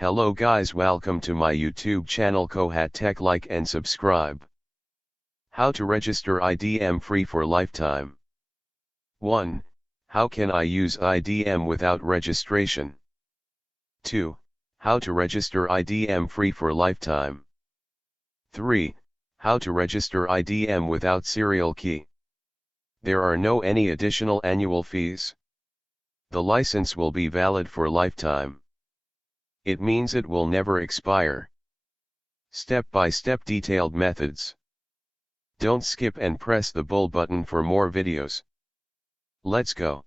Hello guys, welcome to my YouTube channel Kohat Tech. Like and subscribe. How to register IDM free for lifetime. 1. How can I use IDM without registration? 2. How to register IDM free for lifetime. 3. How to register IDM without serial key. There are no any additional annual fees. The license will be valid for lifetime. It means it will never expire. Step-by-step detailed methods. Don't skip and press the bell button for more videos. Let's go.